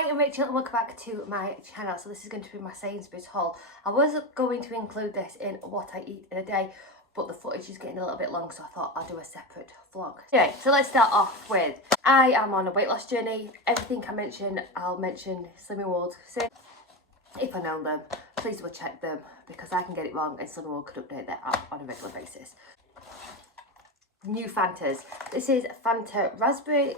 Hi, I'm Rachel and welcome back to my channel. So this is going to be my Sainsbury's haul. I was going to include this in what I eat in a day, but the footage is getting a little bit long, so I thought I'll do a separate vlog. Anyway, so let's start off with, I am on a weight loss journey. Everything I mention, I'll mention Slimming World. So if I know them, please double check them because I can get it wrong and Slimming World could update their app on a regular basis. New Fantas. This is Fanta Raspberry,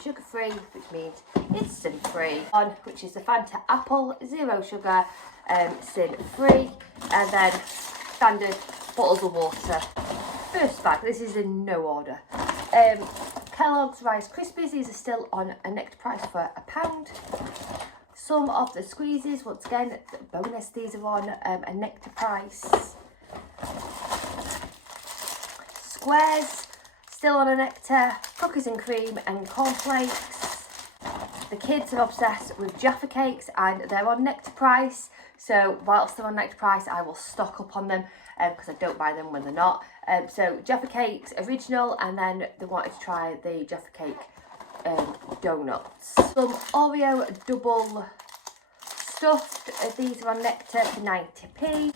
sugar free, which means it's sin free. On which is the Fanta Apple, zero sugar, sin free, and then standard bottles of water. First bag. This is in no order. Kellogg's Rice Krispies. These are still on a Nectar price for £1. Some of the squeezes, once again, bonus. These are on a Nectar price. Squares, still on a Nectar. Cookies and cream and cornflakes. The kids are obsessed with Jaffa cakes and they're on Nectar price. So whilst they're on Nectar price, I will stock up on them because I don't buy them when they're not. So Jaffa cakes original, and then they wanted to try the Jaffa cake donuts. Some Oreo double stuffed. These are on Nectar for 90p.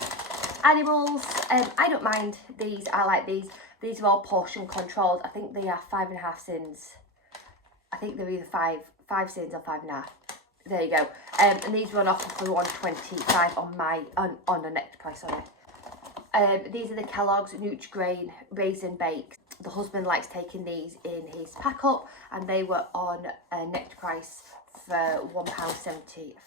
Animals, I don't mind these. I like these. These are all portion controlled. I think they are 5.5 sins. I think they're either five sins or 5.5. There you go. And these were on offer for £1.25 on the Nectar price, sorry. These are the Kellogg's Nutri-Grain Raisin Bakes. The husband likes taking these in his pack up, and they were on a Nectar price for £1.75.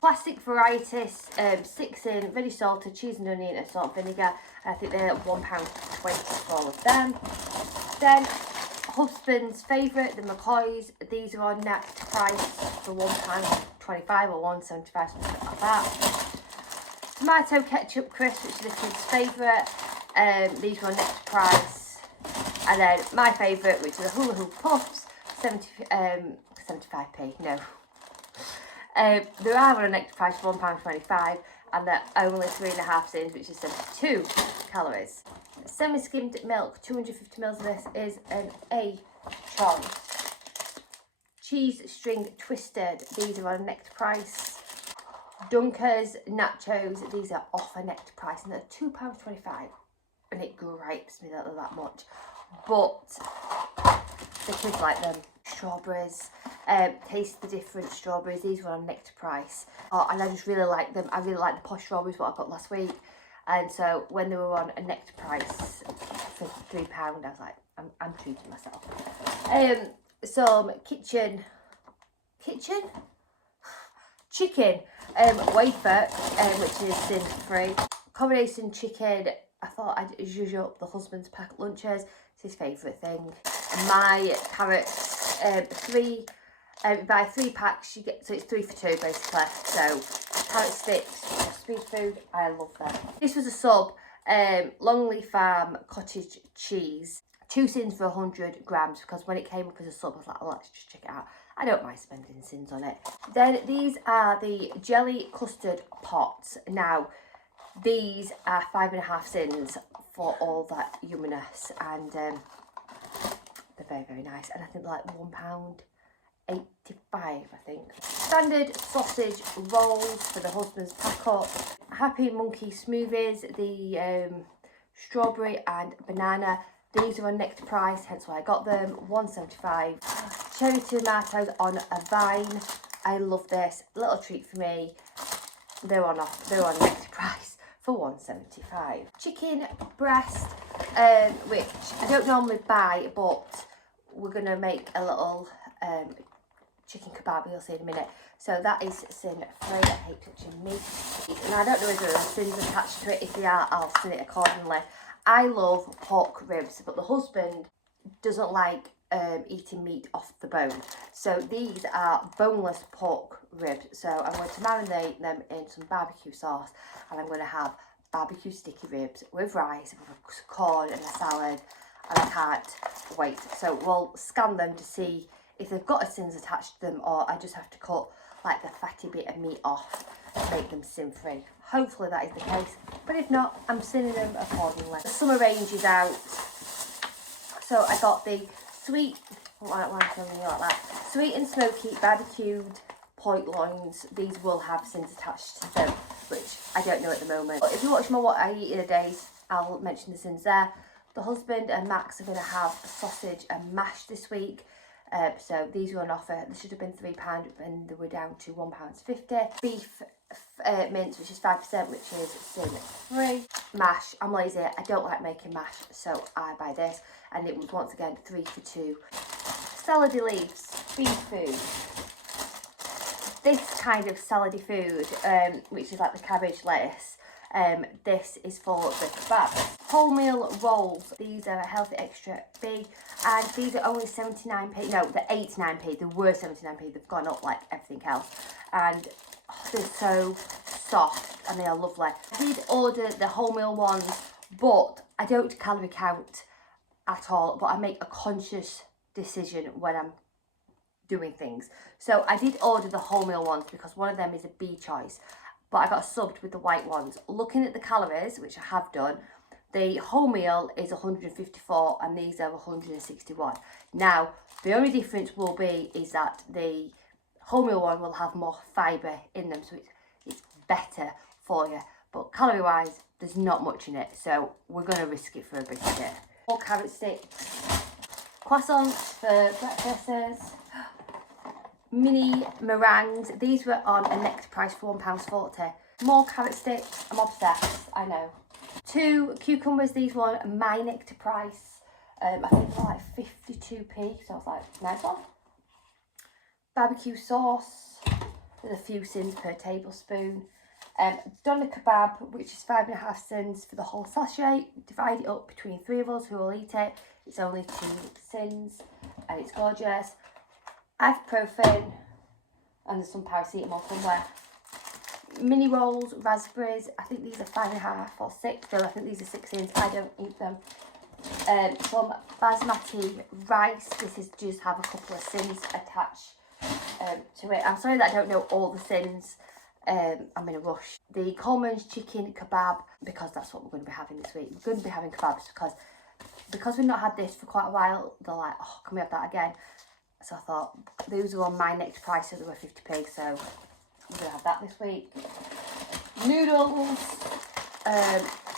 Plastic varieties, 6 in, ready salted, cheese and onion and salt and vinegar. And I think they're £1.20 for all of them. Then husband's favourite, the McCoys. These are on Nectar price for £1.25 or £1.75, something like that. Tomato ketchup crisp, which is the kids' favourite. These were on Nectar price. And then my favourite, which are the Hula Hoop Puffs, 75p, no. There are on a Nectar price for £1.25 and they're only 3.5 sins, which is 72 calories. Semi-skimmed milk, 250ml of this is an A-chon. Cheese string twisted, these are on a Nectar price. Dunkers nachos, these are off a Nectar price and they're £2.25, and it gripes me that they're that much, but the kids like them. Strawberries, taste the different strawberries. These were on Nectar price. Oh, and I just really like them. I really like the posh strawberries, what I got last week. And so when they were on a Nectar price for £3, I was like, I'm treating myself. Some chicken wafer, which is sin free. Combination chicken. I thought I'd zhuzh up the husband's packet lunches. It's his favourite thing. My carrots, buy 3 packs, you get, so it's 3 for 2 basically. So carrot sticks, speed food, I love them. This was a sub, Longleaf Farm cottage cheese, 2 sins for 100 grams, because when it came up as a sub I was like, oh, let's just check it out. I don't mind spending sins on it. Then these are the jelly custard pots. Now these are 5.5 sins for all that yumminess, and they're very, very nice, and I think they're like £1.85, I think. Standard sausage rolls for the husband's pack up. Happy Monkey smoothies, the strawberry and banana. These are on Nectar price, hence why I got them, £1.75. Cherry tomatoes on a vine. I love this, little treat for me. They're on Nectar price for £1.75. Chicken breast, which I don't normally buy, but we're going to make a little chicken kebab, you'll see in a minute. So that is sin free. I hate touching meat. And I don't know if there are sins attached to it. If they are, I'll sin it accordingly. I love pork ribs, but the husband doesn't like eating meat off the bone. So these are boneless pork ribs. So I'm going to marinate them in some barbecue sauce, and I'm going to have barbecue sticky ribs with rice, with corn and a salad, and I can't wait. So we'll scan them to see if they've got a sins attached to them, or I just have to cut like the fatty bit of meat off to make them sin free. Hopefully that is the case, but if not, I'm sinning them accordingly. The summer range is out, so I got the sweet, like that, sweet and smoky barbecued point loins. These will have sins attached to them, which I don't know at the moment. But if you watch my What I Eat in a Day, I'll mention the sins there. The husband and Max are going to have sausage and mash this week. So these were on offer. They should have been £3 and they were down to £1.50. Beef mince, which is 5%, which is sin free. Mash, I'm lazy, I don't like making mash, so I buy this. And it was once again 3 for 2. Salady leaves, beef food. This kind of salady food, which is like the cabbage, lettuce, this is for the kebabs. Wholemeal rolls, these are a healthy extra B, and these are only 79p, no, they're 89p, they were 79p, they've gone up like everything else, and they're so soft and they are lovely. I did order the wholemeal ones, but I don't calorie count at all, but I make a conscious decision when I'm doing things. So I did order the wholemeal ones because one of them is a B choice, but I got subbed with the white ones. Looking at the calories, which I have done, the wholemeal is 154 and these are 161. Now, the only difference will be is that the wholemeal one will have more fibre in them, so it's better for you. But calorie-wise, there's not much in it, so we're going to risk it for a biscuit. 4 carrot sticks, croissants for breakfasts, mini meringues. These were on a Nectar price for £1.40. More carrot sticks, I'm obsessed, I know. 2 cucumbers, these were on my Nectar price. I think they're like 52p, so I was like, nice one. Barbecue sauce, there's a few sins per tablespoon. Done a kebab, which is 5.5 sins for the whole sachet. Divide it up between 3 of us who will eat it. It's only 2 sins and it's gorgeous. Ibuprofen, and there's some paracetamol somewhere. Mini rolls, raspberries, I think these are 5.5 or 6, so I think these are 6 sins, I don't eat them. Some basmati rice, this is just have a couple of sins attached to it. I'm sorry that I don't know all the sins, I'm in a rush. The Coleman's chicken kebab, because that's what we're going to be having this week. We're going to be having kebabs because we've not had this for quite a while. They're like, oh, can we have that again? So I thought, those are on my next price, so they were 50p, so I'm going to have that this week. Noodles,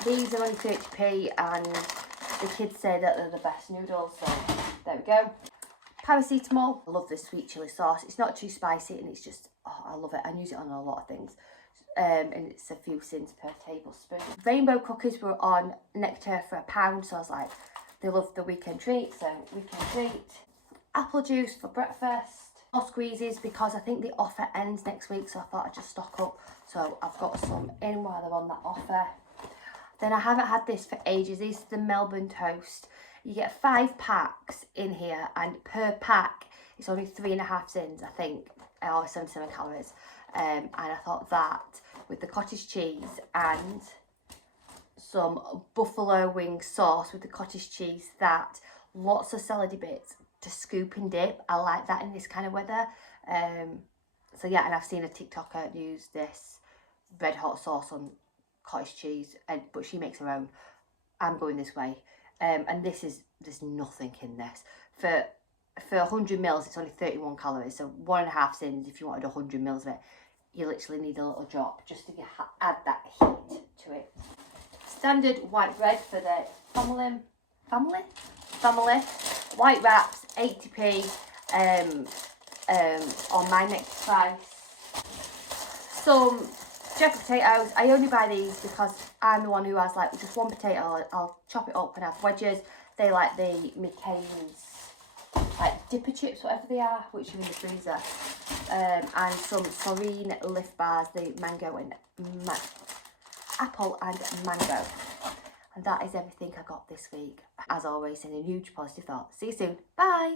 these are only 30p, and the kids say that they're the best noodles, so there we go. Paracetamol, I love this sweet chilli sauce. It's not too spicy, and it's just, oh, I love it. I use it on a lot of things. And it's a few sins per tablespoon. Rainbow cookies were on Nectar for £1, so I was like, they love the weekend treat, so weekend treat. Apple juice for breakfast. More squeezes because I think the offer ends next week, so I thought I'd just stock up. So I've got some in while they're on that offer. Then I haven't had this for ages. These are the Melbourne Toast. You get 5 packs in here, and per pack it's only 3.5 sins, I think, or 77 calories. And I thought that with the cottage cheese and some buffalo wing sauce with the cottage cheese, that lots of salady bits to scoop and dip. I like that in this kind of weather. So yeah, and I've seen a TikToker use this red hot sauce on cottage cheese, but she makes her own. I'm going this way. And there's nothing in this. For 100 mils, it's only 31 calories. So 1.5 sins if you wanted 100 mils of it. You literally need a little drop just to add that heat to it. Standard white bread for the family. White wraps, 80p on my next price. Some jacket potatoes. I only buy these because I'm the one who has like just one potato. I'll chop it up and have wedges. They like the McCain's like dipper chips, whatever they are, which are in the freezer. And some Serene Lift bars, the mango and apple and mango. And that is everything I got this week. As always, sending a huge positive thought. See you soon. Bye.